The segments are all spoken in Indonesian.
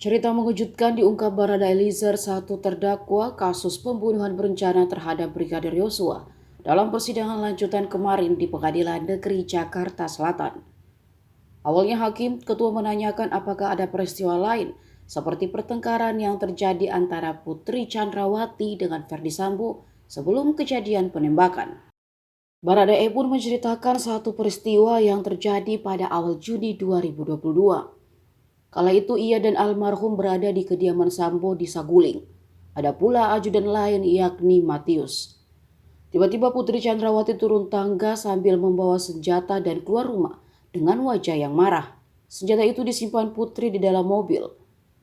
Cerita mengejutkan diungkap Barada Eliezer, satu terdakwa kasus pembunuhan berencana terhadap Brigadir Yosua, dalam persidangan lanjutan kemarin di Pengadilan Negeri Jakarta Selatan. Awalnya hakim ketua menanyakan apakah ada peristiwa lain seperti pertengkaran yang terjadi antara Putri Chandrawati dengan Ferdi Sambo sebelum kejadian penembakan. Baradae pun menceritakan satu peristiwa yang terjadi pada awal Juni 2022. Kala itu ia dan almarhum berada di kediaman Sambo di Saguling. Ada pula ajudan lain yakni Matius. Tiba-tiba Putri Chandrawati turun tangga sambil membawa senjata dan keluar rumah dengan wajah yang marah. Senjata itu disimpan Putri di dalam mobil.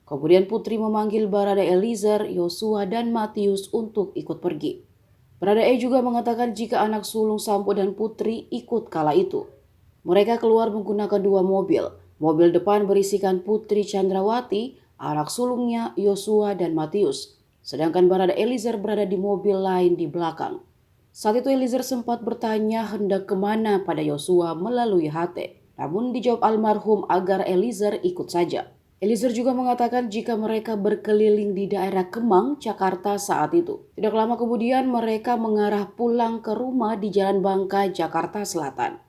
Kemudian Putri memanggil Barada Eliezer, Yosua, dan Matius untuk ikut pergi. Baradae juga mengatakan jika anak sulung Sambo dan Putri ikut kala itu. Mereka keluar menggunakan dua mobil. Mobil depan berisikan Putri Chandrawati, anak sulungnya Yosua dan Matius. Sedangkan Barada Eliezer berada di mobil lain di belakang. Saat itu Eliezer sempat bertanya hendak kemana pada Yosua melalui HT. Namun dijawab almarhum agar Eliezer ikut saja. Eliezer juga mengatakan jika mereka berkeliling di daerah Kemang, Jakarta saat itu. Tidak lama kemudian mereka mengarah pulang ke rumah di Jalan Bangka, Jakarta Selatan.